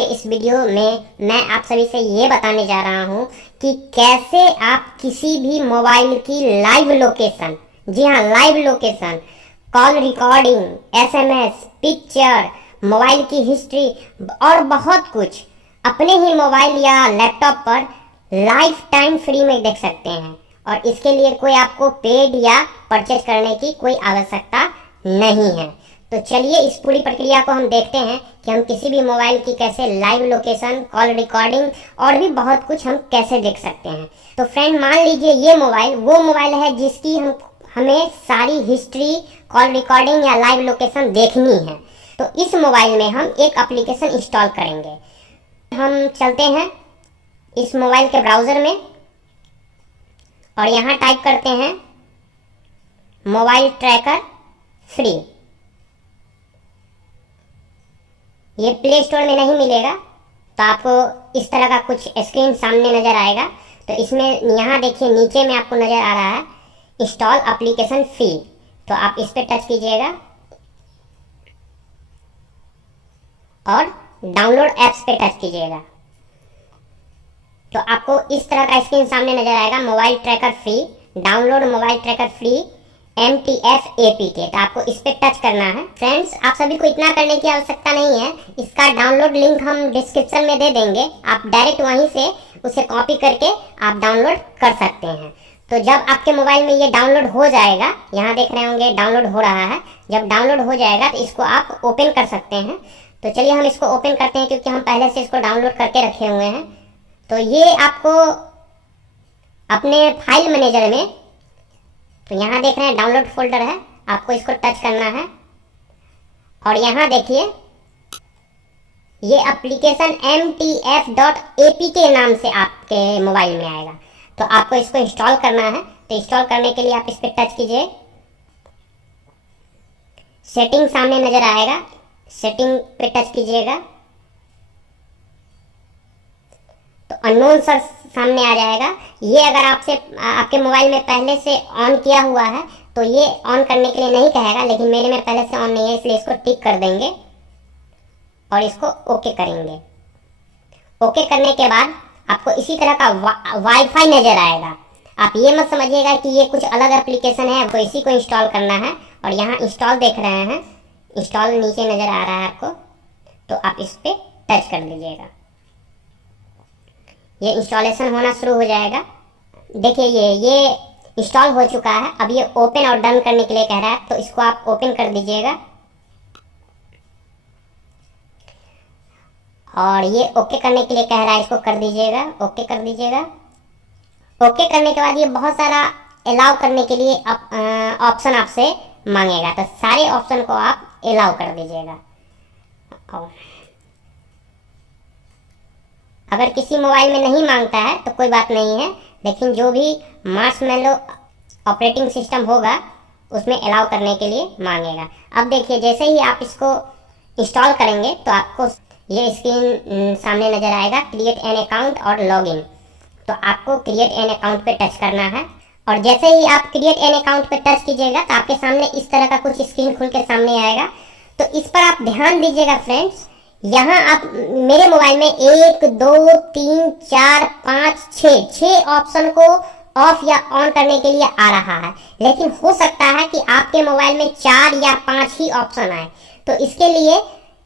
के इस वीडियो में मैं आप सभी से ये बताने जा रहा हूँ कि कैसे आप किसी भी मोबाइल की लाइव लोकेशन, जी हाँ live location, call recording, SMS, picture, mobile की हिस्ट्री और बहुत कुछ अपने ही मोबाइल या लैपटॉप पर लाइफ टाइम फ्री में देख सकते हैं। और इसके लिए कोई आपको पेड या परचेज करने की कोई आवश्यकता नहीं है। तो चलिए इस पूरी प्रक्रिया को हम देखते हैं कि हम किसी भी मोबाइल की कैसे लाइव लोकेशन, कॉल रिकॉर्डिंग और भी बहुत कुछ हम कैसे देख सकते हैं। तो फ्रेंड मान लीजिए ये मोबाइल वो मोबाइल है जिसकी हमें सारी हिस्ट्री, कॉल रिकॉर्डिंग या लाइव लोकेशन देखनी है। तो इस मोबाइल में हम एक एप्लीकेशन इंस्टॉल करेंगे। हम चलते हैं इस मोबाइल के ब्राउज़र में और यहाँ टाइप करते हैं मोबाइल ट्रैकर फ्री। ये प्ले स्टोर में नहीं मिलेगा, तो आपको इस तरह का कुछ स्क्रीन सामने नज़र आएगा। तो इसमें यहाँ देखिए नीचे में आपको नज़र आ रहा है इंस्टॉल एप्लीकेशन फ्री। तो आप इस पर टच कीजिएगा और डाउनलोड एप्स पे टच कीजिएगा। तो आपको इस तरह का स्क्रीन सामने नज़र आएगा mobile tracker free, download mobile tracker free MTF APK। तो आपको इस पर टच करना है। फ्रेंड्स आप सभी को इतना करने की आवश्यकता नहीं है, इसका डाउनलोड लिंक हम डिस्क्रिप्शन में दे देंगे, आप डायरेक्ट वहीं से उसे कॉपी करके आप डाउनलोड कर सकते हैं। तो जब आपके मोबाइल में ये डाउनलोड हो जाएगा, यहाँ देख रहे होंगे डाउनलोड हो रहा है, जब डाउनलोड हो जाएगा तो इसको आप ओपन कर सकते हैं। तो चलिए हम इसको ओपन करते हैं क्योंकि हम पहले से इसको डाउनलोड करके रखे हुए हैं। तो ये आपको अपने फाइल मैनेजर में, तो यहाँ देख रहे हैं डाउनलोड फोल्डर है, आपको इसको टच करना है और यहाँ देखिए ये एप्लीकेशन MTF.APK नाम से आपके मोबाइल में आएगा। तो आपको इसको इंस्टॉल करना है। तो इंस्टॉल करने के लिए आप इस पर टच कीजिए, सेटिंग सामने नजर आएगा, सेटिंग पे टच कीजिएगा तो अननोन सर्च सामने आ जाएगा। ये अगर आपसे आपके मोबाइल में पहले से ऑन किया हुआ है तो ये ऑन करने के लिए नहीं कहेगा, लेकिन मेरे में पहले से ऑन नहीं है इसलिए इसको टिक कर देंगे और इसको ओके करेंगे। ओके करने के बाद आपको इसी तरह का वाईफाई नज़र आएगा। आप ये मत समझिएगा कि ये कुछ अलग एप्लीकेशन है, आपको इसी को इंस्टॉल करना है। और यहाँ इंस्टॉल देख रहे हैं, इंस्टॉल नीचे नज़र आ रहा है आपको, तो आप इस पर टच कर दीजिएगा। ये इंस्टॉलेशन होना शुरू हो जाएगा। देखिए ये इंस्टॉल हो चुका है। अब ये ओपन और डन करने के लिए कह रहा है, तो इसको आप ओपन कर दीजिएगा और ये ओके करने के लिए कह रहा है, इसको कर दीजिएगा, ओके कर दीजिएगा। ओके करने के बाद ये बहुत सारा अलाउ करने के लिए ऑप्शन आपसे मांगेगा, तो सारे ऑप्शन को आप अलाउ कर दीजिएगा। अगर किसी मोबाइल में नहीं मांगता है तो कोई बात नहीं है, लेकिन जो भी मार्शमैलो ऑपरेटिंग सिस्टम होगा उसमें अलाउ करने के लिए मांगेगा। अब देखिए जैसे ही आप इसको इंस्टॉल करेंगे तो आपको ये स्क्रीन सामने नज़र आएगा, क्रिएट एन अकाउंट और लॉगिन। तो आपको क्रिएट एन अकाउंट पे टच करना है और जैसे ही आप क्रिएट एन अकाउंट पे टच कीजिएगा तो आपके सामने इस तरह का कुछ स्क्रीन खुल के सामने आएगा। तो इस पर आप ध्यान दीजिएगा फ्रेंड्स, यहाँ आप मेरे मोबाइल में 1 2 3 4 5 6 ऑप्शन को ऑफ या ऑन करने के लिए आ रहा है, लेकिन हो सकता है कि आपके मोबाइल में 4 या 5 ही ऑप्शन आए। तो इसके लिए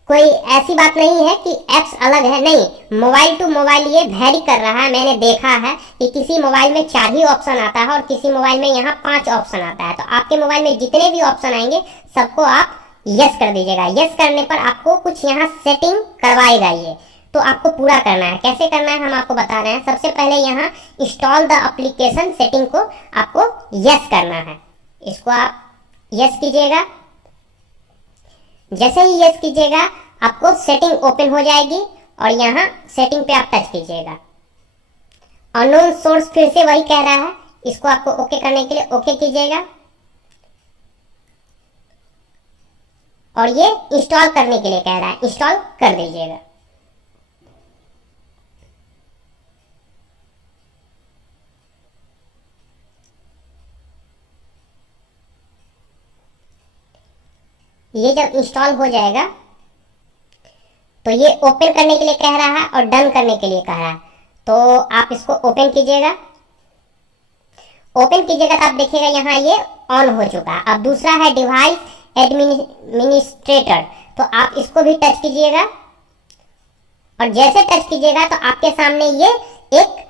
कोई ऐसी बात नहीं है कि एप्स अलग है, नहीं, मोबाइल टू मोबाइल ये वेरी कर रहा है। मैंने देखा है कि किसी मोबाइल में 4 ही ऑप्शन आता है और किसी मोबाइल में यहाँ 5 ऑप्शन आता है। तो आपके मोबाइल में जितने भी ऑप्शन आएंगे सबको आप यस कर दीजिएगा। यस करने पर आपको कुछ यहाँ सेटिंग करवाएगा ये, तो आपको पूरा करना है। कैसे करना है हम आपको बता रहे हैं। सबसे पहले यहाँ इंस्टॉल द एप्लीकेशन सेटिंग को आपको यस करना है, इसको आप यस कीजिएगा। जैसे ही यस कीजिएगा आपको सेटिंग ओपन हो जाएगी और यहाँ सेटिंग पे आप टच कीजिएगा। अननोन सोर्स फिर से वही कह रहा है, इसको आपको ओके करने के लिए ओके कीजिएगा और ये इंस्टॉल करने के लिए कह रहा है, इंस्टॉल कर दीजिएगा। ये जब इंस्टॉल हो जाएगा तो ये ओपन करने के लिए कह रहा है और डन करने के लिए कह रहा है। तो आप इसको ओपन कीजिएगा। ओपन कीजिएगा तो आप देखिएगा यहाँ ये ऑन हो चुका है। अब दूसरा है डिवाइस एडमिनिस्ट्रेटर, तो आप इसको भी टच कीजिएगा और जैसे टच कीजिएगा तो आपके सामने ये एक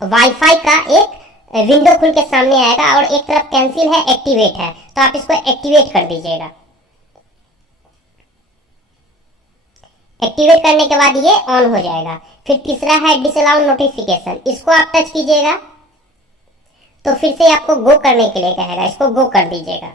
वाईफाई का एक विंडो खुल के सामने आएगा और एक तरफ कैंसिल है, एक्टिवेट है, तो आप इसको एक्टिवेट कर दीजिएगा। एक्टिवेट करने के बाद ये ऑन हो जाएगा। फिर तीसरा है डिसअलाउ नोटिफिकेशन, इसको आप टच कीजिएगा तो फिर से आपको गो करने के लिए कहेगा, इसको गो कर दीजिएगा।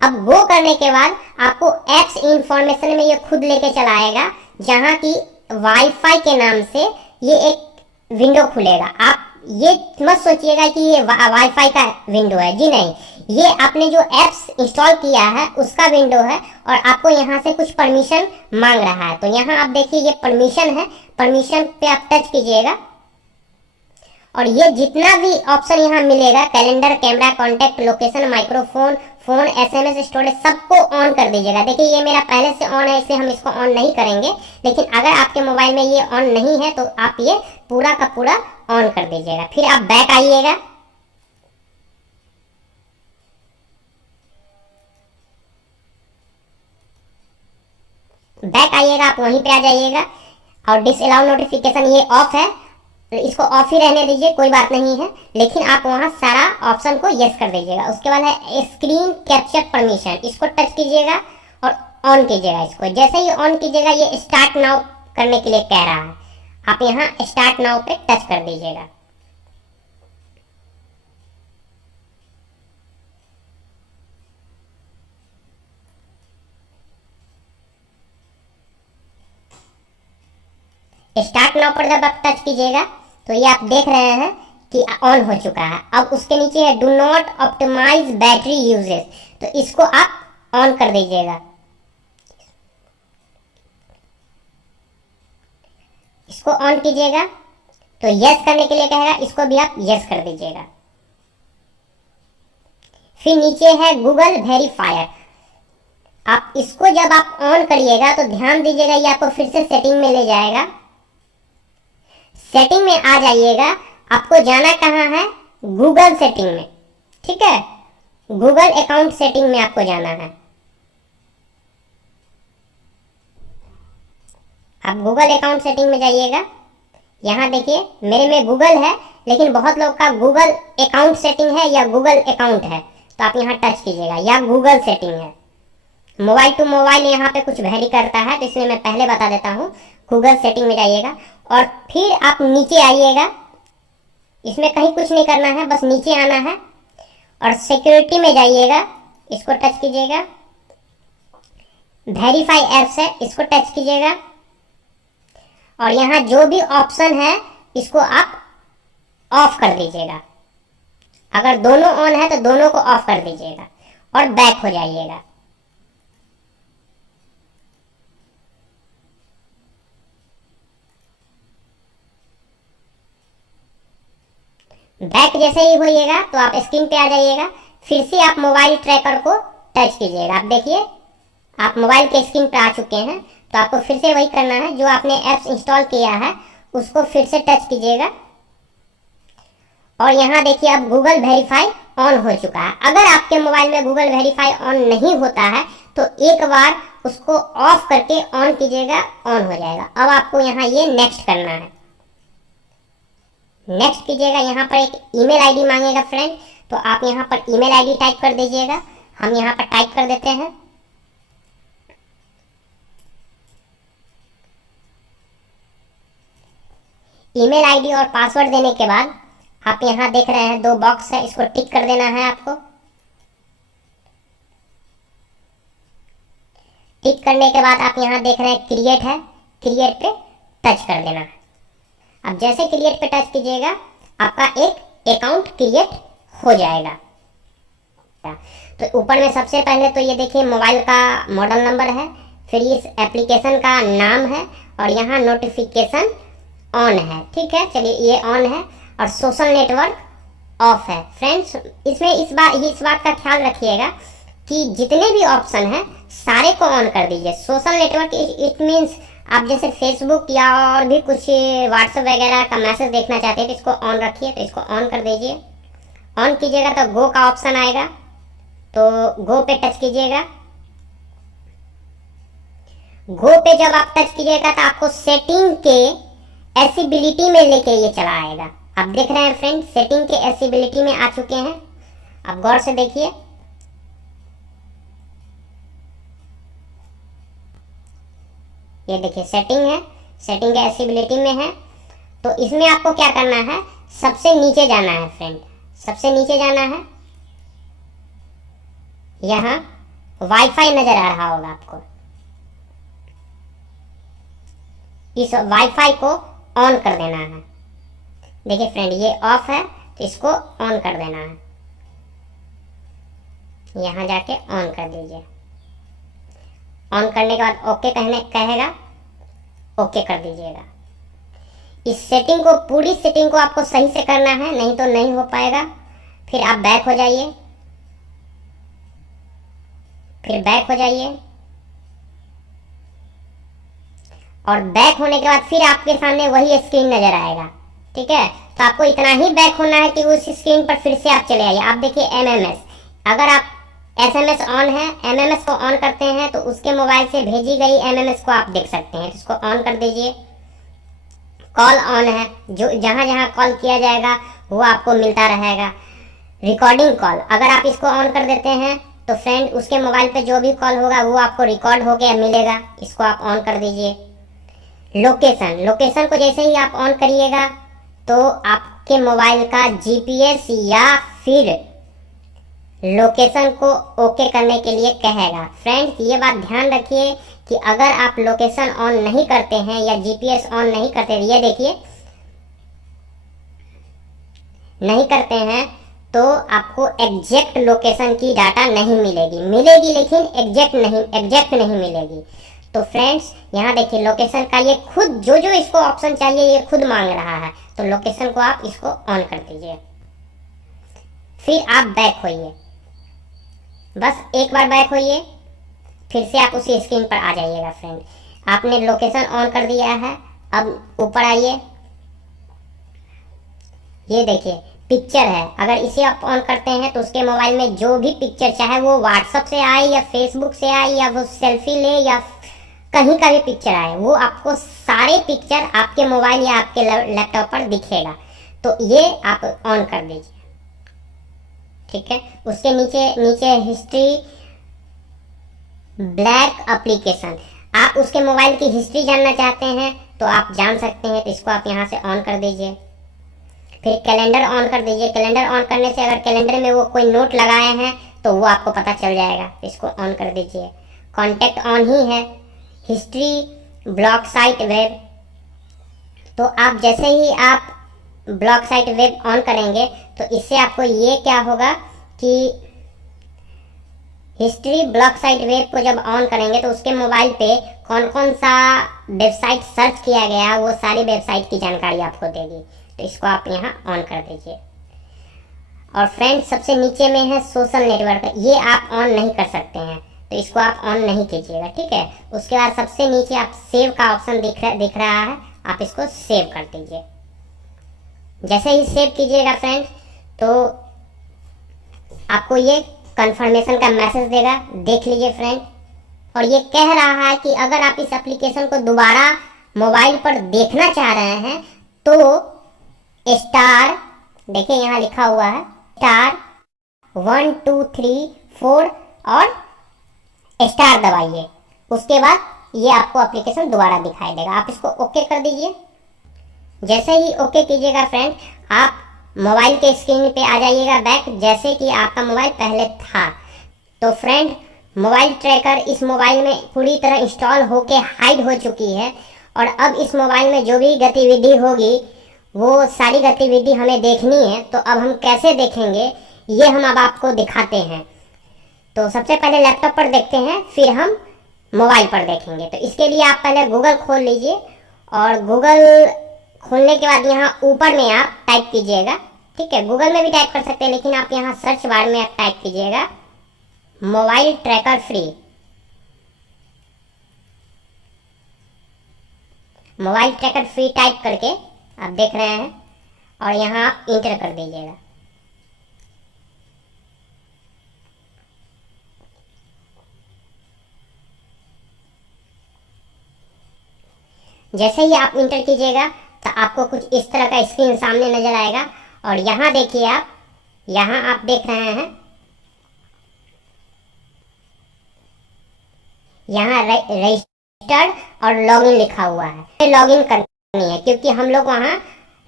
अब गो करने के बाद आपको एप्स इंफॉर्मेशन में ये खुद लेके चलाएगा, जहां की वाईफाई के नाम से ये एक विंडो खुलेगा। आप ये मत सोचिएगा कि ये वाईफाई का विंडो है, जी नहीं, ये आपने जो एप्स इंस्टॉल किया है उसका विंडो है और आपको यहाँ से कुछ परमिशन मांग रहा है। तो यहाँ आप देखिए ये परमिशन है, परमिशन पे आप टच कीजिएगा और ये जितना भी ऑप्शन यहाँ मिलेगा, calendar, camera, contact, location, microphone, phone, SMS, storage, सबको ऑन कर दीजिएगा। देखिए ये मेरा पहले से ऑन है, इसलिए हम इसको ऑन नहीं करेंगे, लेकिन अगर आपके मोबाइल में ये ऑन नहीं है तो आप ये पूरा का पूरा ऑन कर दीजिएगा। फिर आप बैक आइएगा। बैक आइएगा, आप वहीं पे आ जाइएगा और डिसअलाउ नोटिफिकेशन ये ऑफ है, तो इसको ऑफ ही रहने दीजिए, कोई बात नहीं है, लेकिन आप वहां सारा ऑप्शन को यस कर दीजिएगा। उसके बाद है स्क्रीन कैप्चर परमिशन, इसको टच कीजिएगा और ऑन कीजिएगा इसको। जैसे ही ऑन कीजिएगा ये स्टार्ट नाउ करने के लिए कह रहा है, आप यहाँ स्टार्ट नाउ पे टच कर दीजिएगा। स्टार्ट नाउ पर जब आप टच कीजिएगा तो ये आप देख रहे हैं कि ऑन हो चुका है। अब उसके नीचे है do not optimize battery usage, तो इसको आप ऑन कर दीजिएगा। इसको ऑन कीजिएगा तो यस करने के लिए कहेगा, इसको भी आप यस कर दीजिएगा। फिर नीचे है गूगल वेरीफायर, आप इसको जब आप ऑन करिएगा तो ध्यान दीजिएगा ये आपको फिर से सेटिंग में ले जाएगा। सेटिंग में आ जाइएगा, आपको जाना कहाँ है, गूगल सेटिंग में, ठीक है, गूगल अकाउंट सेटिंग में आपको जाना है। आप गूगल अकाउंट सेटिंग में जाइएगा। यहाँ देखिए मेरे में गूगल है, लेकिन बहुत लोग का गूगल अकाउंट सेटिंग है या गूगल अकाउंट है, तो आप यहाँ टच कीजिएगा, या गूगल सेटिंग है। मोबाइल टू मोबाइल यहाँ पे कुछ वेरी करता है, तो इसलिए मैं पहले बता देता हूँ। गूगल सेटिंग में जाइएगा और फिर आप नीचे आइएगा। इसमें कहीं कुछ नहीं करना है, बस नीचे आना है और सिक्योरिटी में जाइएगा, इसको टच कीजिएगा। वेरीफाई एप्स है, इसको टच कीजिएगा और यहाँ जो भी ऑप्शन है इसको आप ऑफ कर दीजिएगा। अगर दोनों ऑन है तो दोनों को ऑफ कर दीजिएगा और बैक हो जाइएगा। बैक जैसे ही होइएगा तो आप स्क्रीन पे आ जाइएगा। फिर से आप मोबाइल ट्रैकर को टच कीजिएगा। आप देखिए आप मोबाइल के स्क्रीन पे आ चुके हैं, तो आपको फिर से वही करना है, जो आपने ऐप्स इंस्टॉल किया है उसको फिर से टच कीजिएगा और यहाँ देखिए अब गूगल वेरीफाई ऑन हो चुका है। अगर आपके मोबाइल में गूगल वेरीफाई ऑन नहीं होता है तो एक बार उसको ऑफ करके ऑन कीजिएगा, ऑन हो जाएगा। अब आपको यहाँ ये नेक्स्ट करना है, नेक्स्ट कीजिएगा। यहाँ पर एक ईमेल आईडी मांगेगा फ्रेंड, तो आप यहाँ पर ईमेल आईडी टाइप कर दीजिएगा। हम यहाँ पर टाइप कर देते हैं। ईमेल आईडी और पासवर्ड देने के बाद आप यहाँ देख रहे हैं 2 बॉक्स है, इसको टिक कर देना है आपको। टिक करने के बाद आप यहाँ देख रहे हैं क्रिएट है, क्रिएट पे टच कर देना है। अब जैसे क्रिएट पे टच कीजिएगा आपका एक अकाउंट क्रिएट हो जाएगा। तो ऊपर में सबसे पहले तो ये देखिए मोबाइल का मॉडल नंबर है, फिर इस एप्लीकेशन का नाम है और यहाँ नोटिफिकेशन ऑन है, ठीक है। चलिए ये ऑन है और सोशल नेटवर्क ऑफ है। फ्रेंड्स इसमें इस बात का ख्याल रखिएगा कि जितने भी ऑप्शन हैं सारे को ऑन कर दीजिए। सोशल नेटवर्क इट मीन्स आप जैसे फेसबुक या और भी कुछ व्हाट्सएप वगैरह का मैसेज देखना चाहते हैं तो इसको ऑन रखिए, तो इसको ऑन कर दीजिए। ऑन कीजिएगा तो गो का ऑप्शन आएगा, तो गो पे टच कीजिएगा। गो पे जब आप टच कीजिएगा तो आपको सेटिंग के एसिबिलिटी में लेके ये चला आएगा। आप देख रहे हैं फ्रेंड, सेटिंग के एसिबिलिटी में आ चुके हैं। आप गौर से देखिए, ये देखिए सेटिंग है, सेटिंग के एसिबिलिटी में है। तो इसमें आपको क्या करना है, सबसे नीचे जाना है फ्रेंड, सबसे नीचे जाना है। यहाँ वाईफाई नजर आ रहा होगा आपको, इस वाईफाई को ऑन कर देना है। देखिए फ्रेंड ये ऑफ है तो इसको ऑन कर देना है, यहाँ जाके ऑन कर दीजिए। ऑन करने के बाद ओके कहेगा, ओके कर दीजिएगा। इस सेटिंग को, पूरी सेटिंग को आपको सही से करना है, नहीं तो नहीं हो पाएगा। फिर आप बैक हो जाइए, फिर बैक हो जाइए, और बैक होने के बाद फिर आपके सामने वही स्क्रीन नजर आएगा। ठीक है, तो आपको इतना ही बैक होना है कि उस स्क्रीन पर फिर से आप चले आइए। आप देखिए एमएमएस, अगर आप एसएमएस ऑन है, एमएमएस को ऑन करते हैं तो उसके मोबाइल से भेजी गई एमएमएस को आप देख सकते हैं, तो इसको ऑन कर दीजिए। कॉल ऑन है, जो जहां जहां कॉल किया जाएगा वो आपको मिलता रहेगा। रिकॉर्डिंग कॉल, अगर आप इसको ऑन कर देते हैं तो फ्रेंड उसके मोबाइल पे जो भी कॉल होगा वो आपको रिकॉर्ड होके मिलेगा, इसको आप ऑन कर दीजिए। लोकेशन, लोकेशन को जैसे ही आप ऑन करिएगा तो आपके मोबाइल का जीपीएस या फिर लोकेशन को ओके करने के लिए कहेगा। फ्रेंड्स ये बात ध्यान रखिए कि अगर आप लोकेशन ऑन नहीं करते हैं या जीपीएस ऑन नहीं करते, ये देखिए नहीं करते हैं, तो आपको एग्जैक्ट लोकेशन की डाटा नहीं मिलेगी लेकिन एग्जैक्ट नहीं मिलेगी। तो फ्रेंड्स यहाँ देखिए लोकेशन का ये खुद जो इसको ऑप्शन चाहिए ये खुद मांग रहा है, तो लोकेशन को आप इसको ऑन कर दीजिए। फिर आप बैक होइए, बस एक बार बैक होइए, फिर से आप उसी स्क्रीन पर आ जाइएगा। फ्रेंड आपने लोकेशन ऑन कर दिया है, अब ऊपर आइए, ये देखिए पिक्चर है। अगर इसे आप ऑन करते हैं तो उसके मोबाइल में जो भी पिक्चर, चाहे वो व्हाट्सएप से आए या फेसबुक से आए या वो सेल्फी ले या कहीं का भी पिक्चर आए, वो आपको सारे पिक्चर आपके मोबाइल या आपके लैपटॉप पर दिखेगा। तो ये आप ऑन कर दीजिए। ठीक है, उसके नीचे हिस्ट्री ब्लैक एप्लीकेशन, आप उसके मोबाइल की हिस्ट्री जानना चाहते हैं तो आप जान सकते हैं, तो इसको आप यहाँ से ऑन कर दीजिए। फिर कैलेंडर ऑन कर दीजिए। कैलेंडर ऑन करने से अगर कैलेंडर में वो कोई नोट लगाए हैं तो वो आपको पता चल जाएगा, इसको ऑन कर दीजिए। कॉन्टैक्ट ऑन ही है। हिस्ट्री, ब्लॉक साइट वेब, तो आप जैसे ही आप ब्लॉक साइट वेब ऑन करेंगे तो इससे आपको ये क्या होगा कि हिस्ट्री ब्लॉक साइट वेब को जब ऑन करेंगे तो उसके मोबाइल पे कौन कौन सा वेबसाइट सर्च किया गया वो सारी वेबसाइट की जानकारी आपको देगी, तो इसको आप यहाँ ऑन कर दीजिए। और फ्रेंड्स सबसे नीचे में है सोशल नेटवर्क, ये आप ऑन नहीं कर सकते हैं, तो इसको आप ऑन नहीं कीजिएगा। ठीक है, उसके बाद सबसे नीचे आप सेव का ऑप्शन दिख रहा है, आप इसको सेव कर दीजिए। जैसे ही सेव कीजिएगा फ्रेंड्स तो आपको ये कंफर्मेशन का मैसेज देगा, देख लीजिए फ्रेंड। और ये कह रहा है कि अगर आप इस एप्लीकेशन को दोबारा मोबाइल पर देखना चाह रहे हैं तो स्टार, देखिए यहाँ लिखा हुआ है स्टार 1 2 3 4 और स्टार दबाइए, उसके बाद ये आपको एप्लीकेशन दोबारा दिखाई देगा। आप इसको ओके कर दीजिए। जैसे ही ओके कीजिएगा फ्रेंड आप मोबाइल के स्क्रीन पे आ जाइएगा बैक, जैसे कि आपका मोबाइल पहले था। तो फ्रेंड मोबाइल ट्रैकर इस मोबाइल में पूरी तरह इंस्टॉल होके हाइड हो चुकी है, और अब इस मोबाइल में जो भी गतिविधि होगी वो सारी गतिविधि हमें देखनी है। तो अब हम कैसे देखेंगे ये हम अब आपको दिखाते हैं। तो सबसे पहले लैपटॉप पर देखते हैं, फिर हम मोबाइल पर देखेंगे। तो इसके लिए आप पहले गूगल खोल लीजिए, और गूगल खोलने के बाद यहाँ ऊपर में आप टाइप कीजिएगा। ठीक है, गूगल में भी टाइप कर सकते हैं, लेकिन आप यहाँ सर्च बार में आप टाइप कीजिएगा mobile tracker free. Mobile tracker free type करके आप देख रहे हैं और यहाँ आप इंटर कर दीजिएगा। जैसे ही आप इंटर कीजिएगा तो आपको कुछ इस तरह का स्क्रीन सामने नजर आएगा और यहाँ देखिए आप, यहाँ आप देख रहे हैं यहाँ रजिस्टर्ड और लॉगिन लिखा हुआ है। लॉगिन करनी है क्योंकि हम लोग वहाँ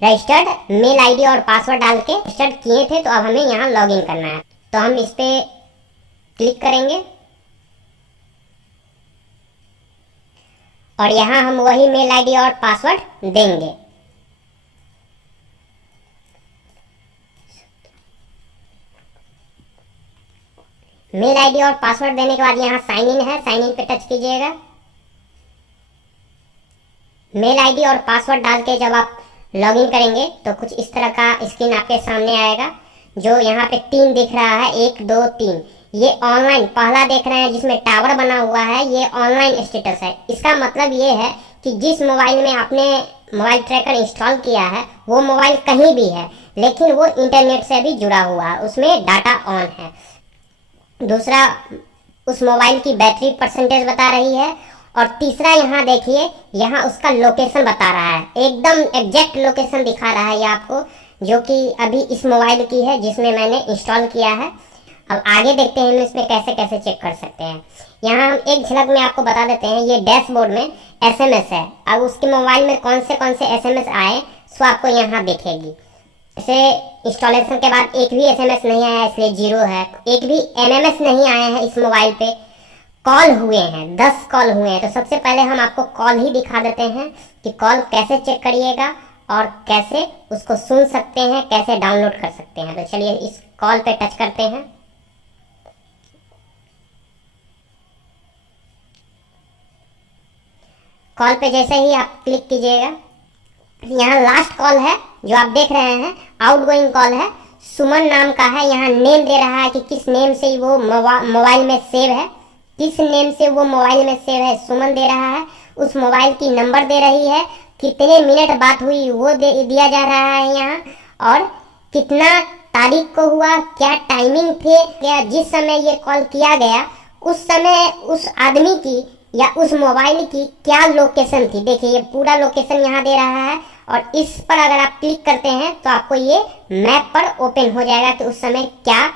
रजिस्टर्ड मेल आईडी और पासवर्ड डाल के रजिस्टर्ड किए थे, तो अब हमें यहाँ लॉगिन करना है। तो हम इस पे क्लिक करेंगे और यहाँ हम वही मेल आईडी और पासवर्ड देंगे। मेल आईडी और पासवर्ड देने के बाद यहाँ साइन इन है, साइन इन पे टच कीजिएगा। मेल आईडी और पासवर्ड डाल के जब आप लॉगिन करेंगे तो कुछ इस तरह का स्क्रीन आपके सामने आएगा, जो यहाँ पे 3 दिख रहा है, 1 2 3। ये ऑनलाइन पहला देख रहे हैं जिसमें टावर बना हुआ है, ये ऑनलाइन स्टेटस है। इसका मतलब ये है कि जिस मोबाइल में आपने मोबाइल ट्रैकर इंस्टॉल किया है वो मोबाइल कहीं भी है, लेकिन वो इंटरनेट से भी जुड़ा हुआ है, उसमें डाटा ऑन है। दूसरा, उस मोबाइल की बैटरी परसेंटेज बता रही है। और तीसरा, यहाँ देखिए, यहाँ उसका लोकेशन बता रहा है, एकदम एग्जैक्ट लोकेशन दिखा रहा है ये आपको, जो कि अभी इस मोबाइल की है जिसमें मैंने इंस्टॉल किया है। अब आगे देखते हैं हम इसमें कैसे कैसे चेक कर सकते हैं। यहाँ हम एक झलक में आपको बता देते हैं, ये डैशबोर्ड में SMS है। अब उसके मोबाइल में कौन से SMS आए सो आपको यहाँ देखेगी। जैसे इंस्टॉलेशन के बाद एक भी SMS नहीं आया है, इसलिए 0 है। एक भी MMS नहीं आया है इस मोबाइल पे। कॉल हुए हैं 10 कॉल हुए हैं। तो सबसे पहले हम आपको कॉल ही दिखा देते हैं कि कॉल कैसे चेक करिएगा और कैसे उसको सुन सकते हैं, कैसे डाउनलोड कर सकते हैं। तो चलिए इस कॉल पे टच करते हैं। कॉल पे जैसे ही आप क्लिक कीजिएगा, यहाँ लास्ट कॉल है जो आप देख रहे हैं, आउटगोइंग कॉल है, सुमन नाम का है। यहाँ नेम दे रहा है कि किस नेम से वो मोबाइल में सेव है, किस नेम से वो मोबाइल में सेव है, सुमन दे रहा है। उस मोबाइल की नंबर दे रही है, कितने मिनट बात हुई वो दिया जा रहा है यहाँ, और कितना तारीख को हुआ, क्या टाइमिंग थे, क्या जिस समय ये कॉल किया गया उस समय उस आदमी की या उस मोबाइल की क्या लोकेशन थी। देखिए ये पूरा लोकेशन यहाँ दे रहा है, और इस पर अगर आप क्लिक करते हैं तो आपको ये मैप पर ओपन हो जाएगा कि उस समय क्या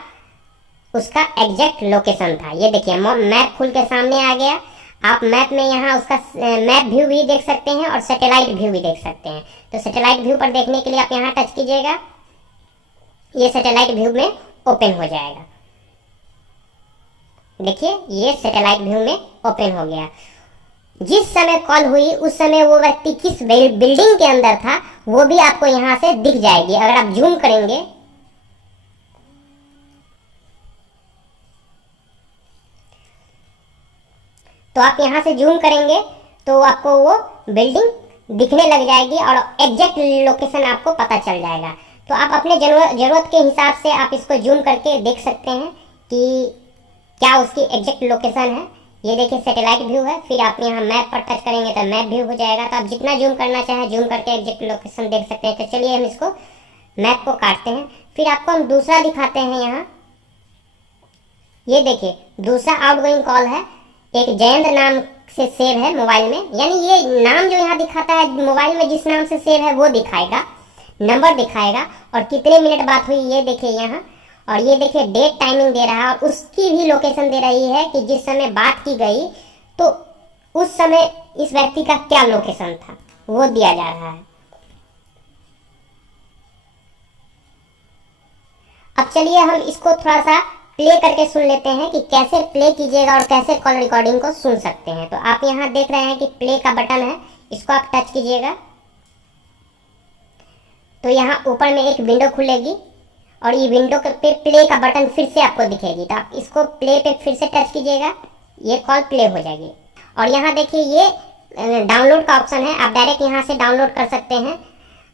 उसका एग्जैक्ट लोकेशन था। ये देखिए मैप खुल के सामने आ गया। आप मैप में यहाँ उसका मैप व्यू भी देख सकते हैं और सैटेलाइट व्यू भी देख सकते हैं। तो सैटेलाइट व्यू पर देखने के लिए आप यहाँ टच कीजिएगा, ये सैटेलाइट व्यू में ओपन हो जाएगा। देखिए ये सैटेलाइट व्यू में ओपन हो गया। जिस समय कॉल हुई उस समय वो व्यक्ति किस बिल्डिंग के अंदर था वो भी आपको यहाँ से दिख जाएगी। अगर आप जूम करेंगे तो आप यहाँ से जूम करेंगे तो आपको वो बिल्डिंग दिखने लग जाएगी और एग्जैक्ट लोकेशन आपको पता चल जाएगा। तो आप अपने जरूरत के हिसाब से आप इसको जूम करके देख सकते हैं कि क्या उसकी एग्जैक्ट लोकेशन है। ये देखिए सैटेलाइट व्यू है, फिर आप यहाँ मैप पर टच करेंगे तो मैप व्यू हो जाएगा। तो आप जितना जूम करना चाहें जूम करके एग्जैक्ट लोकेशन देख सकते हैं। तो चलिए हम इसको मैप को काटते हैं, फिर आपको हम दूसरा दिखाते हैं। यहाँ ये देखिए दूसरा आउटगोइंग कॉल है, एक जयेंद्र नाम से सेव है मोबाइल में, यानी ये नाम जो यहाँ दिखाता है मोबाइल में जिस नाम से सेव है वो दिखाएगा, नंबर दिखाएगा और कितने मिनट बात हुई ये देखिए यहाँ। और ये देखिए डेट टाइमिंग दे रहा है और उसकी भी लोकेशन दे रही है कि जिस समय बात की गई तो उस समय इस व्यक्ति का क्या लोकेशन था वो दिया जा रहा है। अब चलिए हम इसको थोड़ा सा प्ले करके सुन लेते हैं कि कैसे प्ले कीजिएगा और कैसे कॉल रिकॉर्डिंग को सुन सकते हैं। तो आप यहाँ देख रहे हैं कि प्ले का बटन है, इसको आप टच कीजिएगा तो यहाँ ऊपर में एक विंडो खुलेगी और ये विंडो पे प्ले का बटन फिर से आपको दिखेगी। तो आप इसको प्ले पे फिर से टच कीजिएगा, ये कॉल प्ले हो जाएगी। और यहाँ देखिए ये डाउनलोड का ऑप्शन है, आप डायरेक्ट यहाँ से डाउनलोड कर सकते हैं।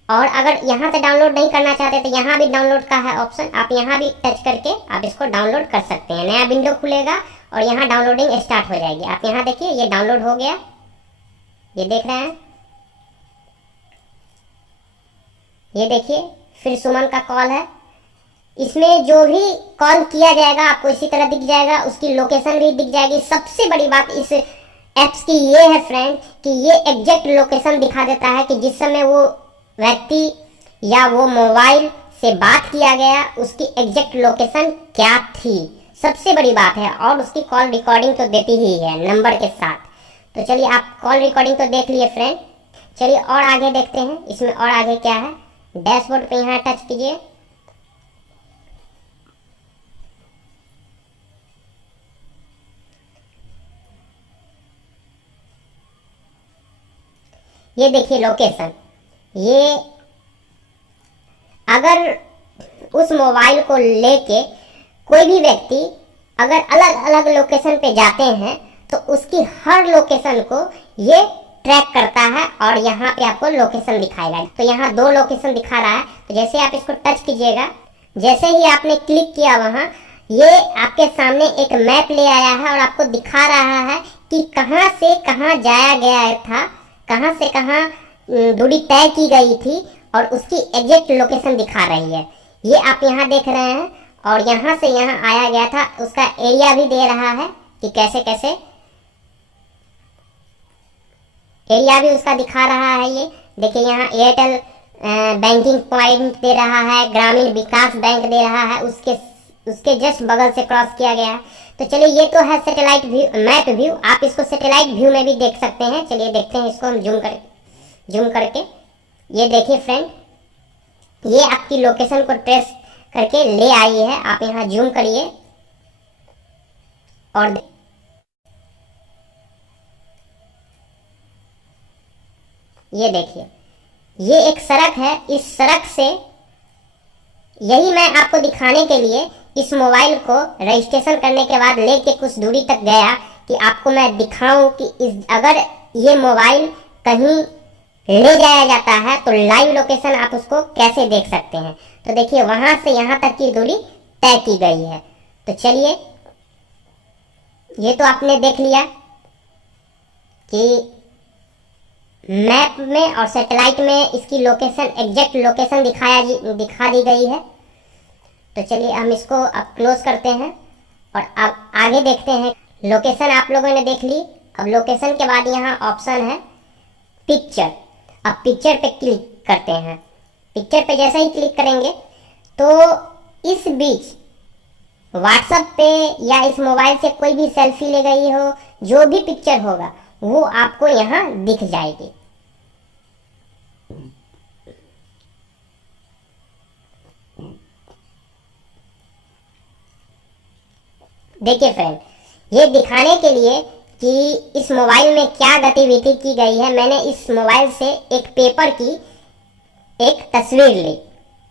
और अगर यहाँ से डाउनलोड नहीं करना चाहते तो यहाँ भी डाउनलोड का है ऑप्शन, आप यहाँ भी टच करके आप इसको डाउनलोड कर सकते हैं। नया विंडो खुलेगा और यहाँ डाउनलोडिंग स्टार्ट हो जाएगी। आप यहाँ देखिए ये डाउनलोड हो गया, ये देख रहे हैं ये देखिए फिर सुमन का कॉल है। इसमें जो भी कॉल किया जाएगा आपको इसी तरह दिख जाएगा, उसकी लोकेशन भी दिख जाएगी। सबसे बड़ी बात इस एप्स की ये है फ्रेंड कि ये एग्जैक्ट लोकेशन दिखा देता है कि जिस समय वो व्यक्ति या वो मोबाइल से बात किया गया उसकी एग्जैक्ट लोकेशन क्या थी, सबसे बड़ी बात है। और उसकी कॉल रिकॉर्डिंग तो देती ही है नंबर के साथ। तो चलिए आप कॉल रिकॉर्डिंग तो देख लिए फ्रेंड, चलिए और आगे देखते हैं इसमें और आगे क्या है। डैशबोर्ड पे यहाँ टच कीजिए। ये देखिए लोकेशन, ये अगर उस मोबाइल को लेके कोई भी व्यक्ति अगर अलग अलग लोकेशन पे जाते हैं तो उसकी हर लोकेशन को ये ट्रैक करता है और यहाँ पे आपको लोकेशन दिखाएगा। तो यहाँ 2 लोकेशन दिखा रहा है। तो जैसे आप इसको टच कीजिएगा, जैसे ही आपने क्लिक किया वहाँ ये आपके सामने एक मैप ले आया है और आपको दिखा रहा है कि कहाँ से कहाँ जाया गया था, कहाँ से कहाँ दूरी तय की गई थी और उसकी एग्जैक्ट लोकेशन दिखा रही है। ये आप यहाँ देख रहे हैं और यहाँ से यहाँ आया गया था, उसका एरिया भी दे रहा है कि कैसे कैसे एरिया भी उसका दिखा रहा है। ये देखिए यहाँ एयरटेल बैंकिंग पॉइंट दे रहा है, ग्रामीण विकास बैंक दे रहा है, उसके जस्ट बगल से क्रॉस किया गया है। तो चलिए ये तो है सैटेलाइट व्यू, मैप व्यू। आप इसको सैटेलाइट व्यू में भी देख सकते हैं। चलिए देखते हैं इसको हम जूम करके। ये देखिए फ्रेंड, ये आपकी लोकेशन को ट्रेस करके ले आई है। आप यहाँ जूम करिए और ये देखिए ये एक सड़क है। इस सड़क से यही मैं आपको दिखाने के लिए इस मोबाइल को रजिस्ट्रेशन करने के बाद लेके कुछ दूरी तक गया कि आपको मैं दिखाऊं कि अगर ये मोबाइल कहीं ले जाया जाता है तो लाइव लोकेशन आप उसको कैसे देख सकते हैं। तो देखिए वहां से यहाँ तक की दूरी तय की गई है। तो चलिए ये तो आपने देख लिया कि मैप में और सैटेलाइट में इसकी लोकेशन एग्जैक्ट लोकेशन दिखा दी गई है। तो चलिए हम इसको अब क्लोज करते हैं और अब आगे देखते हैं। लोकेशन आप लोगों ने देख ली। अब लोकेशन के बाद यहाँ ऑप्शन है पिक्चर। अब पिक्चर पे क्लिक करते हैं। पिक्चर पे जैसे ही क्लिक करेंगे तो इस बीच व्हाट्सएप पे या इस मोबाइल से कोई भी सेल्फी ले गई हो, जो भी पिक्चर होगा वो आपको यहाँ दिख जाएगी। देखिए फ्रेंड, ये दिखाने के लिए कि इस मोबाइल में क्या गतिविधि की गई है, मैंने इस मोबाइल से एक पेपर की एक तस्वीर ली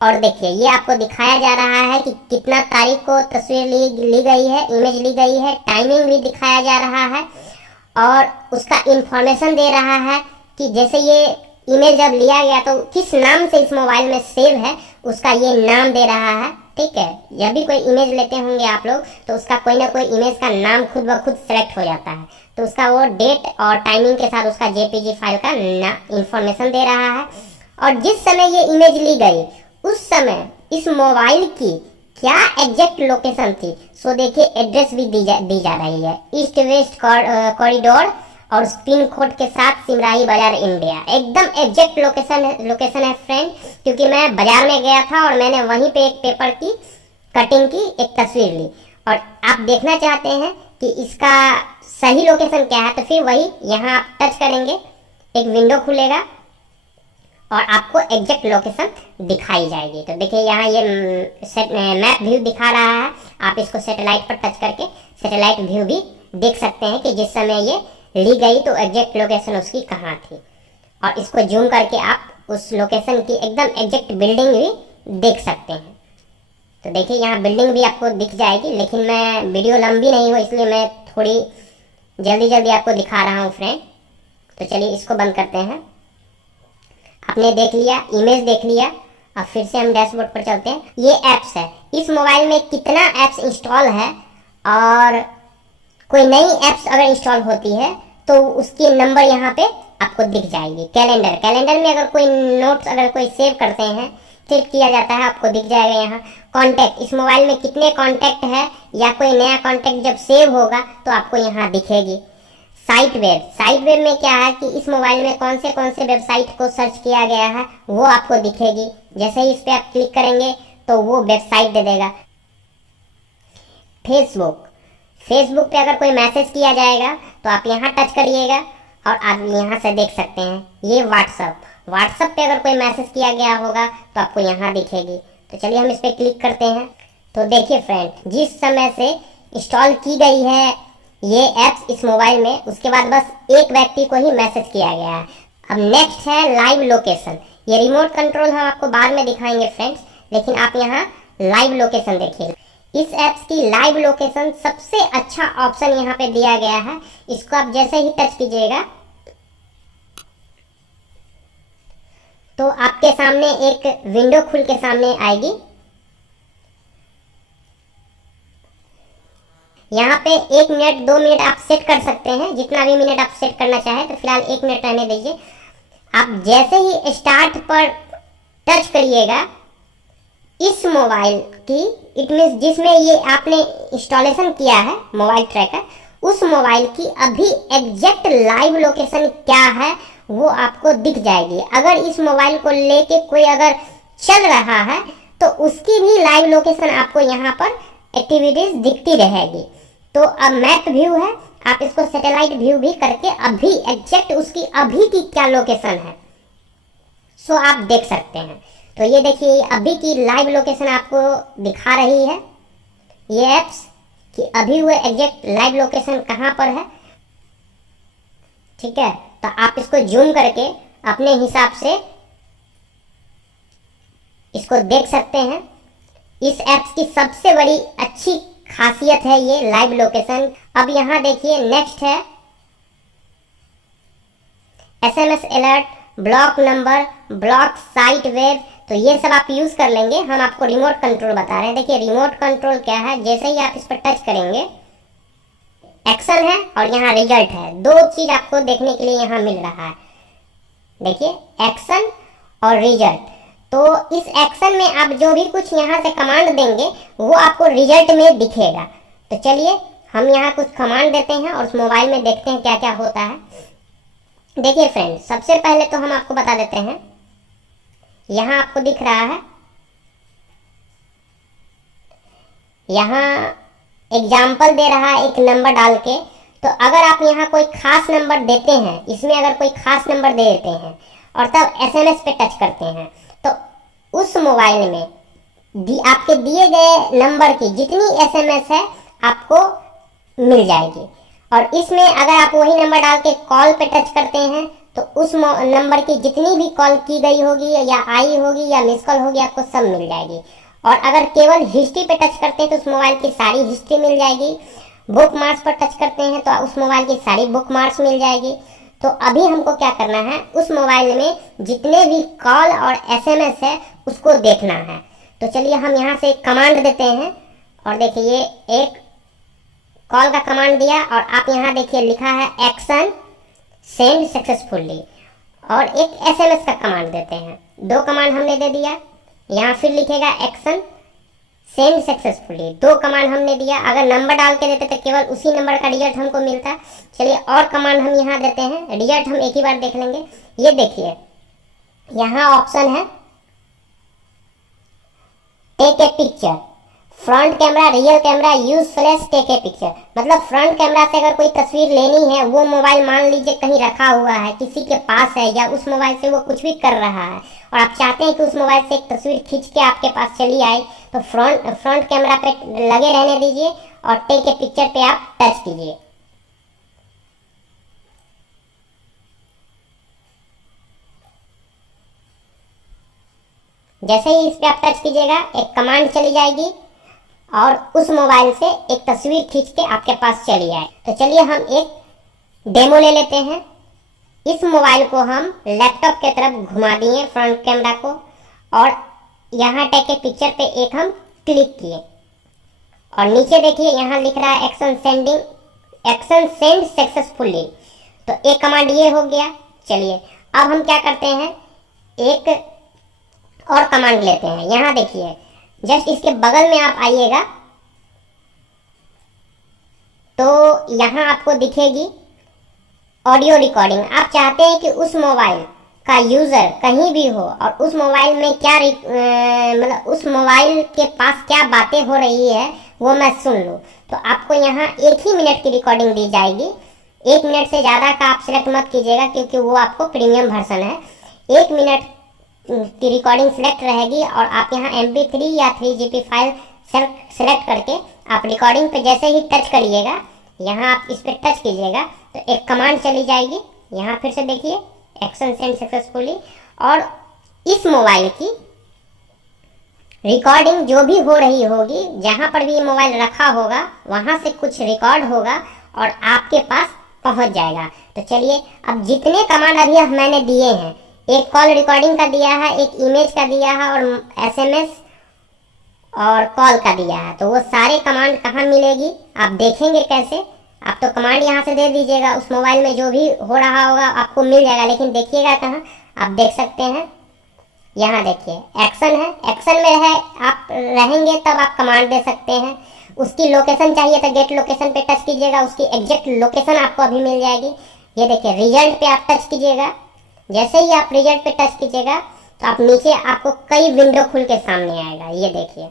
और देखिए ये आपको दिखाया जा रहा है कि कितना तारीख को तस्वीर ली गई है, इमेज ली गई है, टाइमिंग भी दिखाया जा रहा है और उसका इंफॉर्मेशन दे रहा है कि जैसे ये इमेज जब लिया गया तो किस नाम से इस मोबाइल में सेव है उसका ये नाम दे रहा है। ठीक है, जब भी कोई इमेज लेते होंगे आप लोग तो उसका कोई ना कोई इमेज का नाम खुद ब खुद सेलेक्ट हो जाता है। तो उसका वो डेट और टाइमिंग के साथ उसका जेपीजी फाइल का इंफॉर्मेशन दे रहा है और जिस समय ये इमेज ली गई उस समय इस मोबाइल की क्या एग्जैक्ट लोकेशन थी। सो देखिए एड्रेस भी दी जा रही है, ईस्ट वेस्ट कॉरिडोर और पिन कोड के साथ सिमराही बाजार इंडिया। एकदम एग्जैक्ट लोकेशन है फ्रेंड, क्योंकि मैं बाजार में गया था और मैंने वहीं पे एक पेपर की कटिंग की एक तस्वीर ली और आप देखना चाहते हैं कि इसका सही लोकेशन क्या है तो फिर वही यहाँ आप टच करेंगे, एक विंडो खुलेगा और आपको एग्जैक्ट लोकेशन दिखाई जाएगी। तो देखिए यहाँ ये मैप व्यू दिखा रहा है। आप इसको सैटेलाइट पर टच करके सैटेलाइट व्यू भी देख सकते हैं कि जिस समय ये ली गई तो एग्जैक्ट लोकेशन उसकी कहाँ थी और इसको जूम करके आप उस लोकेशन की एकदम एग्जैक्ट बिल्डिंग भी देख सकते हैं। तो देखिए यहाँ बिल्डिंग भी आपको दिख जाएगी, लेकिन मैं वीडियो लंबी नहीं हो इसलिए मैं थोड़ी जल्दी आपको दिखा रहा हूँ फ्रेंड। तो चलिए इसको बंद करते हैं। आपने देख लिया, इमेज देख लिया। अब फिर से हम डैशबोर्ड पर चलते हैं। ये ऐप्स है, इस मोबाइल में कितना ऐप्स इंस्टॉल है और कोई नई ऐप्स अगर इंस्टॉल होती है तो उसकी नंबर यहाँ पे आपको दिख जाएगी। कैलेंडर, कैलेंडर में अगर कोई नोट्स अगर कोई सेव करते हैं, सेव किया जाता है, आपको दिख जाएगा यहाँ। कॉन्टैक्ट, इस मोबाइल में कितने कॉन्टैक्ट है या कोई नया कॉन्टैक्ट जब सेव होगा तो आपको यहाँ दिखेगी। साइट वेब, साइट वेब में क्या है कि इस मोबाइल में कौन से वेबसाइट को सर्च किया गया है वो आपको दिखेगी। जैसे ही इस पर आप क्लिक करेंगे तो वो वेबसाइट दे देगा। फेसबुक, फेसबुक पे अगर कोई मैसेज किया जाएगा तो आप यहाँ टच करिएगा और आप यहाँ से देख सकते हैं। ये व्हाट्सअप, व्हाट्सअप पे अगर कोई मैसेज किया गया होगा तो आपको यहाँ दिखेगी। तो चलिए हम इस पर क्लिक करते हैं। तो देखिए फ्रेंड, जिस समय से इंस्टॉल की गई है ये ऐप्स इस मोबाइल में, उसके बाद बस एक व्यक्ति को ही मैसेज किया गया है। अब नेक्स्ट है लाइव लोकेशन। ये रिमोट कंट्रोल हम आपको बाद में दिखाएंगे फ्रेंड्स, लेकिन आप यहाँ लाइव लोकेशन देखिए। इस ऐप्स की लाइव लोकेशन सबसे अच्छा ऑप्शन यहाँ पे दिया गया है। इसको आप जैसे ही टच कीजिएगा तो आपके सामने एक विंडो खुल के सामने आएगी। यहाँ पे 1 मिनट 2 मिनट आप सेट कर सकते हैं, जितना भी मिनट आप सेट करना चाहें। तो फिलहाल 1 मिनट रहने दीजिए। आप जैसे ही स्टार्ट पर टच करिएगा इस मोबाइल की, इट मीन्स जिसमें ये आपने इंस्टॉलेशन किया है मोबाइल ट्रैकर, उस मोबाइल की अभी एग्जैक्ट लाइव लोकेशन क्या है वो आपको दिख जाएगी। अगर इस मोबाइल को लेके कोई अगर चल रहा है तो उसकी भी लाइव लोकेशन आपको यहाँ पर एक्टिविटीज दिखती रहेगी। तो अब मैप व्यू है, आप इसको सैटेलाइट व्यू भी करके अभी एग्जैक्ट उसकी अभी की क्या लोकेशन है सो आप देख सकते हैं। तो ये देखिए अभी की लाइव लोकेशन आपको दिखा रही है ये ऐप्स कि अभी वो एग्जैक्ट लाइव लोकेशन कहाँ पर है। ठीक है, तो आप इसको जूम करके अपने हिसाब से इसको देख सकते हैं। इस ऐप्स की सबसे बड़ी अच्छी खासियत है ये लाइव लोकेशन। अब यहाँ देखिए नेक्स्ट है SMS alert, block number, block site web. तो ये सब आप यूज कर लेंगे। हम आपको रिमोट कंट्रोल बता रहे हैं। देखिए रिमोट कंट्रोल क्या है, जैसे ही आप इस पर टच करेंगे एक्शन है और यहाँ रिजल्ट है। दो चीज आपको देखने के लिए यहाँ मिल रहा है। देखिए एक्शन और रिजल्ट। तो इस एक्शन में आप जो भी कुछ यहाँ से कमांड देंगे वो आपको रिजल्ट में दिखेगा। तो चलिए हम यहाँ कुछ कमांड देते हैं और उस मोबाइल में देखते हैं क्या क्या होता है। देखिए फ्रेंड, सबसे पहले तो हम आपको बता देते हैं, यहाँ आपको दिख रहा है, यहाँ एग्जाम्पल दे रहा है एक नंबर डाल के। तो अगर आप यहाँ कोई खास नंबर देते हैं, इसमें अगर कोई खास नंबर दे देते हैं और तब SMS पे टच करते हैं तो उस मोबाइल में आपके दिए गए नंबर की जितनी SMS है आपको मिल जाएगी। और इसमें अगर आप वही नंबर डाल के कॉल पे टच करते हैं तो उस नंबर की जितनी भी कॉल की गई होगी या आई होगी या मिस कॉल होगी आपको सब मिल जाएगी। और अगर केवल हिस्ट्री पे टच करते हैं तो उस मोबाइल की सारी हिस्ट्री मिल जाएगी। बुक मार्क्स पर टच करते हैं तो उस मोबाइल की सारी बुक मार्क्स मिल जाएगी। तो अभी हमको क्या करना है, उस मोबाइल में जितने भी कॉल और SMS है उसको देखना है। तो चलिए हम यहाँ से कमांड देते हैं और देखिए एक कॉल का कमांड दिया और आप यहाँ देखिए लिखा है एक्शन सेंड सक्सेसफुली, और एक SMS का कमांड देते हैं। दो कमांड हमने दे दिया। यहाँ फिर लिखेगा एक्शन सेंड सक्सेसफुली, दो कमांड हमने दिया। अगर नंबर डाल के देते तो केवल उसी नंबर का रिजल्ट हमको मिलता। चलिए और कमांड हम यहाँ देते हैं, रिजल्ट हम एक ही बार देख लेंगे। ये देखिए यहाँ ऑप्शन है take a picture, front camera, real camera, use flash, take a picture. मतलब फ्रंट कैमरा से अगर कोई तस्वीर लेनी है, वो मोबाइल मान लीजिए कहीं रखा हुआ है, किसी के पास है, या उस मोबाइल से वो कुछ भी कर रहा है और आप चाहते हैं कि उस मोबाइल से एक तस्वीर खींच के आपके पास चली आए, तो फ्रंट कैमरा पे लगे रहने दीजिए और टेक ए पिक्चर पे आप टच कीजिए। जैसे ही इस पे आप टच कीजिएगा एक कमांड चली जाएगी और उस मोबाइल से एक तस्वीर खींच के आपके पास चली आए। तो चलिए हम एक डेमो ले लेते हैं। इस मोबाइल को हम लैपटॉप के तरफ घुमा दिए फ्रंट कैमरा को, और यहाँ टेक ए पिक्चर पे एक हम क्लिक किए और नीचे देखिए यहाँ लिख रहा है एक्शन सेंड सक्सेसफुली। तो एक कमांड ये हो गया। चलिए अब हम क्या करते हैं, एक और कमांड लेते हैं। यहाँ देखिए जस्ट इसके बगल में आप आइएगा तो यहाँ आपको दिखेगी ऑडियो रिकॉर्डिंग। आप चाहते हैं कि उस मोबाइल का यूज़र कहीं भी हो और उस मोबाइल में क्या मतलब उस मोबाइल के पास क्या बातें हो रही है वो मैं सुन लूँ, तो आपको यहाँ 1 ही मिनट की रिकॉर्डिंग दी जाएगी। 1 मिनट से ज़्यादा का आप सिलेक्ट मत कीजिएगा क्योंकि वो आपको प्रीमियम वर्जन है। 1 मिनट की रिकॉर्डिंग सिलेक्ट रहेगी और आप यहाँ MP3 या 3GP फाइल सेलेक्ट करके आप रिकॉर्डिंग पे जैसे ही टच करिएगा, यहाँ आप इस पर टच कीजिएगा तो एक कमांड चली जाएगी। यहाँ फिर से देखिए एक्शन सेंड सक्सेसफुली, और इस मोबाइल की रिकॉर्डिंग जो भी हो रही होगी, जहाँ पर भी ये मोबाइल रखा होगा वहाँ से कुछ रिकॉर्ड होगा और आपके पास पहुँच जाएगा। तो चलिए अब जितने कमांड अभी मैंने दिए हैं, एक कॉल रिकॉर्डिंग का दिया है, एक इमेज का दिया है और SMS और कॉल का दिया है, तो वो सारे कमांड कहाँ मिलेगी आप देखेंगे कैसे। आप तो कमांड यहाँ से दे दीजिएगा, उस मोबाइल में जो भी हो रहा होगा आपको मिल जाएगा, लेकिन देखिएगा कहाँ, आप देख सकते हैं यहाँ देखिए एक्शन है, एक्शन में है आप रहेंगे तब आप कमांड दे सकते हैं। उसकी लोकेशन चाहिए तो गेट लोकेशन पे टच कीजिएगा, उसकी एग्जैक्ट लोकेशन आपको अभी मिल जाएगी। ये देखिए रिजल्ट पे आप टच कीजिएगा, जैसे ही आप रिजल्ट पे टच कीजिएगा तो आप नीचे आपको कई विंडो खुल के सामने आएगा। ये देखिए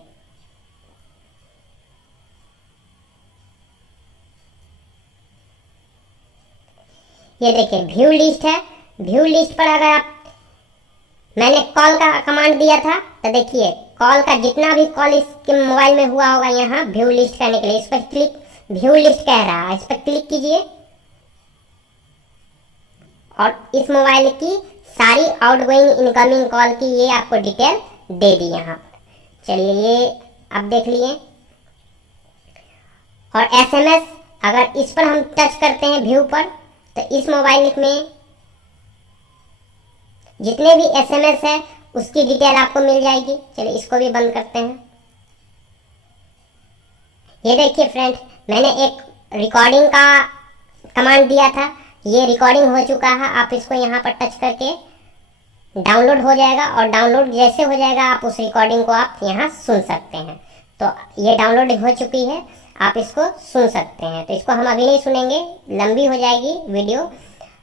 ये देखिए व्यू लिस्ट है। व्यू लिस्ट पर अगर आप, मैंने कॉल का कमांड दिया था तो देखिए कॉल का जितना भी कॉल इसके मोबाइल में हुआ होगा, यहाँ व्यू लिस्ट करने के लिए इस पर क्लिक, व्यू लिस्ट कह रहा है, इस पर क्लिक कीजिए और इस मोबाइल की सारी आउटगोइंग इनकमिंग कॉल की ये आपको डिटेल दे दी यहाँ पर। चलिए ये आप देख लिए। और SMS अगर इस पर हम टच करते हैं व्यू पर तो इस मोबाइल में जितने भी SMS है उसकी डिटेल आपको मिल जाएगी। चलिए इसको भी बंद करते हैं। ये देखिए फ्रेंड, मैंने एक रिकॉर्डिंग का कमांड दिया था, ये रिकॉर्डिंग हो चुका है। आप इसको यहाँ पर टच करके डाउनलोड हो जाएगा और डाउनलोड जैसे हो जाएगा आप उस रिकॉर्डिंग को आप यहाँ सुन सकते हैं। तो ये डाउनलोड हो चुकी है, आप इसको सुन सकते हैं। तो इसको हम अभी नहीं सुनेंगे, लंबी हो जाएगी वीडियो।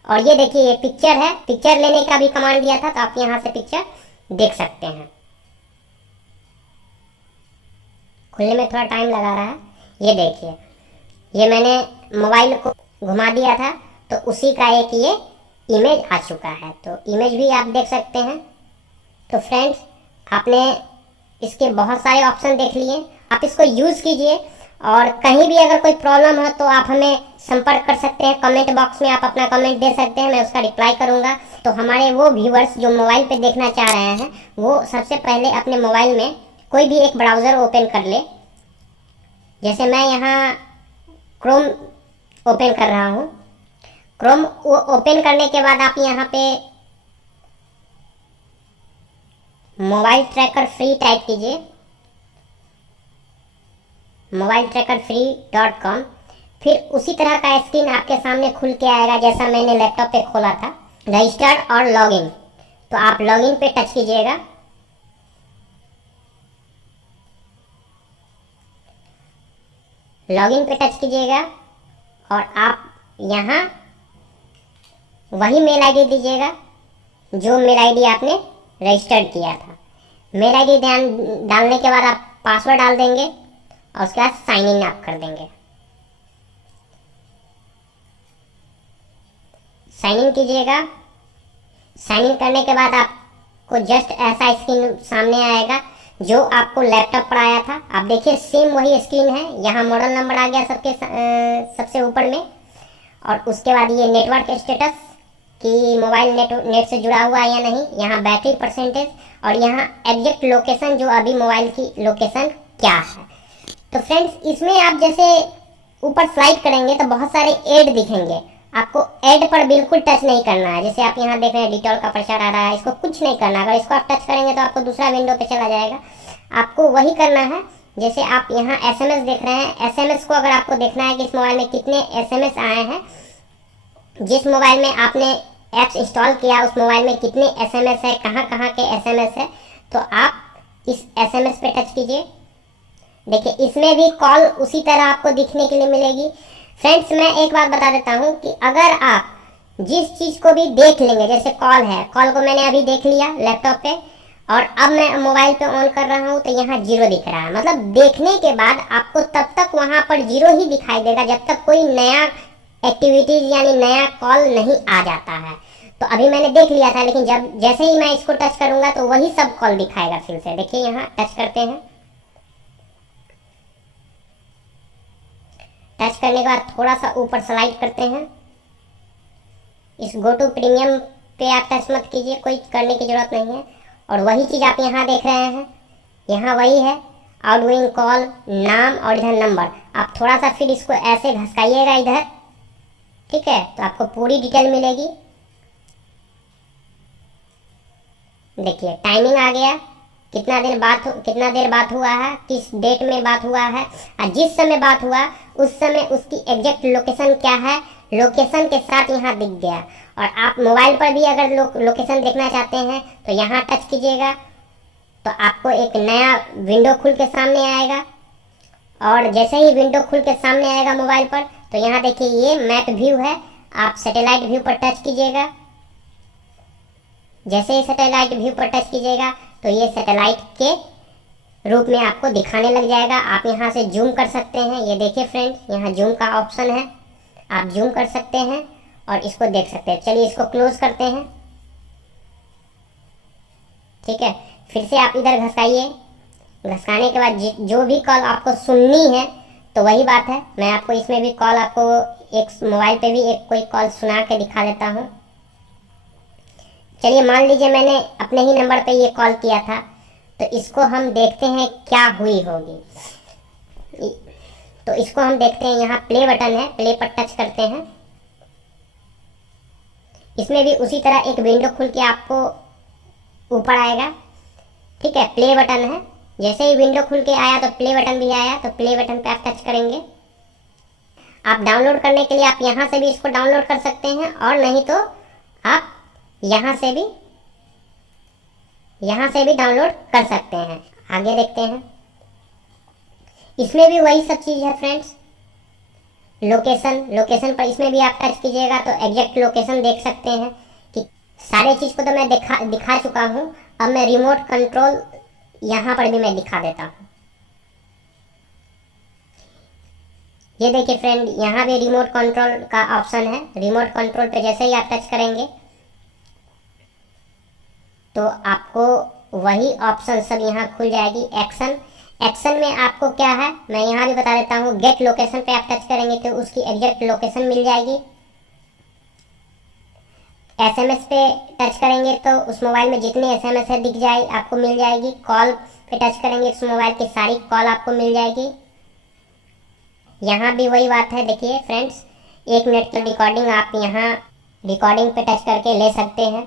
और ये देखिए ये पिक्चर है, पिक्चर लेने का भी कमांड दिया था तो आप यहाँ से पिक्चर देख सकते हैं। खुलने में थोड़ा टाइम लगा रहा है। ये देखिए ये मैंने मोबाइल को घुमा दिया था तो उसी का एक ये इमेज आ चुका है, तो इमेज भी आप देख सकते हैं। तो फ्रेंड्स आपने इसके बहुत सारे ऑप्शन देख लिए, आप इसको यूज़ कीजिए और कहीं भी अगर कोई प्रॉब्लम हो तो आप हमें संपर्क कर सकते हैं। कमेंट बॉक्स में आप अपना कमेंट दे सकते हैं, मैं उसका रिप्लाई करूंगा। तो हमारे वो व्यूअर्स जो मोबाइल पे देखना चाह रहे हैं वो सबसे पहले अपने मोबाइल में कोई भी एक ब्राउज़र ओपन कर ले। जैसे मैं यहाँ क्रोम ओपन कर रहा हूँ। क्रोम ओपन करने के बाद आप यहाँ पे मोबाइल ट्रैकर फ्री टाइप कीजिए, mobiletrackerfree.com। फिर उसी तरह का स्क्रीन आपके सामने खुल के आएगा जैसा मैंने लैपटॉप पे खोला था, रजिस्टर्ड और लॉगिन। तो आप लॉगिन पे टच कीजिएगा। लॉगिन पे टच कीजिएगा और आप यहाँ वही मेल आईडी दीजिएगा जो मेल आईडी आपने रजिस्टर्ड किया था। मेल आईडी डालने के बाद आप पासवर्ड डाल देंगे और उसके बाद साइन इन आप कर देंगे। साइन इन कीजिएगा। साइन इन करने के बाद आपको जस्ट ऐसा स्क्रीन सामने आएगा जो आपको लैपटॉप पर आया था। आप देखिए सेम वही स्क्रीन है, यहाँ मॉडल नंबर आ गया सबसे ऊपर में, और उसके बाद ये नेटवर्क स्टेटस कि मोबाइल नेट से जुड़ा हुआ है या नहीं, यहाँ बैटरी परसेंटेज और यहाँ एग्जैक्ट लोकेशन जो अभी मोबाइल की लोकेशन क्या है। तो फ्रेंड्स इसमें आप जैसे ऊपर स्लाइड करेंगे तो बहुत सारे ऐड दिखेंगे, आपको ऐड पर बिल्कुल टच नहीं करना है। जैसे आप यहाँ देख रहे हैं डिटॉल का प्रचार आ रहा है, इसको कुछ नहीं करना। अगर इसको आप टच करेंगे तो आपको दूसरा विंडो पे चला जाएगा। आपको वही करना है जैसे आप यहाँ SMS देख रहे हैं। SMS को अगर आपको देखना है कि इस मोबाइल में कितने SMS आए हैं, जिस मोबाइल में आपने ऐप्स इंस्टॉल किया, उस मोबाइल में कितने एसएमएस है, कहाँ कहाँ के एसएमएस है, तो आप इस एसएमएस पे टच कीजिए। देखिए इसमें भी कॉल उसी तरह आपको दिखने के लिए मिलेगी। फ्रेंड्स मैं एक बात बता देता हूँ कि अगर आप जिस चीज़ को भी देख लेंगे, जैसे कॉल है, कॉल को मैंने अभी देख लिया लैपटॉप पे और अब मैं मोबाइल पे ऑन कर रहा हूँ तो यहाँ 0 दिख रहा है। मतलब देखने के बाद आपको तब तक वहाँ पर 0 ही दिखाई देगा जब तक कोई नया एक्टिविटीज यानी नया कॉल नहीं आ जाता है। तो अभी मैंने देख लिया था, लेकिन जब जैसे ही मैं इसको टच करूंगा तो वही सब कॉल दिखाएगा फिर से। देखिए यहाँ टच करते हैं, टच करने के बाद थोड़ा सा ऊपर स्लाइड करते हैं। इस गो टू प्रीमियम पे आप टच मत कीजिए, कोई करने की जरूरत नहीं है। और वही चीज़ आप यहाँ देख रहे हैं, यहाँ वही है आउटगोइंग कॉल, नाम और इधर नंबर। आप थोड़ा सा फिर इसको ऐसे घसकाइएगा इधर, ठीक है, तो आपको पूरी डिटेल मिलेगी। देखिए टाइमिंग आ गया, कितना देर बात हुआ है, किस डेट में बात हुआ है, और जिस समय बात हुआ उस समय उसकी एग्जैक्ट लोकेशन क्या है, लोकेशन के साथ यहाँ दिख गया। और आप मोबाइल पर भी अगर लोकेशन देखना चाहते हैं तो यहाँ टच कीजिएगा तो आपको एक नया विंडो खुल के सामने आएगा। और जैसे ही विंडो खुल के सामने आएगा मोबाइल पर तो यहाँ देखिए ये मैप व्यू है, आप सैटेलाइट व्यू पर टच कीजिएगा। जैसे ही सैटेलाइट व्यू पर टच कीजिएगा तो ये सैटेलाइट के रूप में आपको दिखाने लग जाएगा। आप यहाँ से जूम कर सकते हैं, ये देखिए फ्रेंड्स यहाँ जूम का ऑप्शन है, आप जूम कर सकते हैं और इसको देख सकते हैं। चलिए इसको क्लोज करते हैं, ठीक है। फिर से आप इधर घसकाइए, घसकाने के बाद जो भी कॉल आपको सुननी है तो वही बात है, मैं आपको इसमें भी कॉल, आपको एक मोबाइल पे भी एक कोई कॉल सुना के दिखा देता हूँ। चलिए मान लीजिए मैंने अपने ही नंबर पे ये कॉल किया था, तो इसको हम देखते हैं क्या हुई होगी। तो इसको हम देखते हैं, यहाँ प्ले बटन है, प्ले पर टच करते हैं। इसमें भी उसी तरह एक विंडो खुल के आपको ऊपर आएगा, ठीक है, प्ले बटन है। जैसे ही विंडो खुल के आया तो प्ले बटन भी आया, तो प्ले बटन पे आप टच करेंगे। आप डाउनलोड करने के लिए आप यहाँ से भी इसको डाउनलोड कर सकते हैं, और नहीं तो आप यहाँ से भी डाउनलोड कर सकते हैं। आगे देखते हैं, इसमें भी वही सब चीज़ है फ्रेंड्स। लोकेशन पर इसमें भी आप टच कीजिएगा तो एग्जैक्ट लोकेशन देख सकते हैं कि सारे चीज़ को तो मैं दिखा चुका हूँ। अब मैं रिमोट कंट्रोल यहाँ पर भी मैं दिखा देता हूँ। ये देखिए फ्रेंड, यहाँ भी रिमोट कंट्रोल का ऑप्शन है। रिमोट कंट्रोल पे जैसे ही आप टच करेंगे तो आपको वही ऑप्शन सब यहाँ खुल जाएगी। एक्शन में आपको क्या है मैं यहाँ भी बता देता हूँ। गेट लोकेशन पे आप टच करेंगे तो उसकी एग्जैक्ट लोकेशन मिल जाएगी। एसएमएस पे टच करेंगे तो उस मोबाइल में जितने एसएमएस है दिख जाए, आपको मिल जाएगी। कॉल पे टच करेंगे उस मोबाइल की सारी कॉल आपको मिल जाएगी। यहाँ भी वही बात है, देखिए फ्रेंड्स, 1 मिनट की रिकॉर्डिंग आप यहाँ रिकॉर्डिंग पे टच करके ले सकते हैं।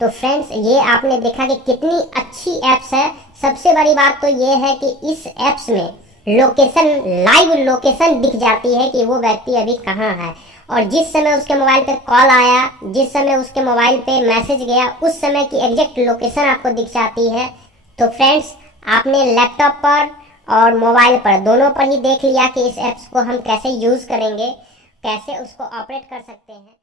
तो फ्रेंड्स ये आपने देखा कि कितनी अच्छी ऐप्स है। सबसे बड़ी बात तो ये है कि इस ऐप्स में लाइव लोकेशन दिख जाती है कि वो व्यक्ति अभी कहाँ है, और जिस समय उसके मोबाइल पे कॉल आया, जिस समय उसके मोबाइल पे मैसेज गया, उस समय की एग्जैक्ट लोकेशन आपको दिख जाती है। तो फ्रेंड्स आपने लैपटॉप पर और मोबाइल पर दोनों पर ही देख लिया कि इस ऐप्स को हम कैसे यूज़ करेंगे, कैसे उसको ऑपरेट कर सकते हैं।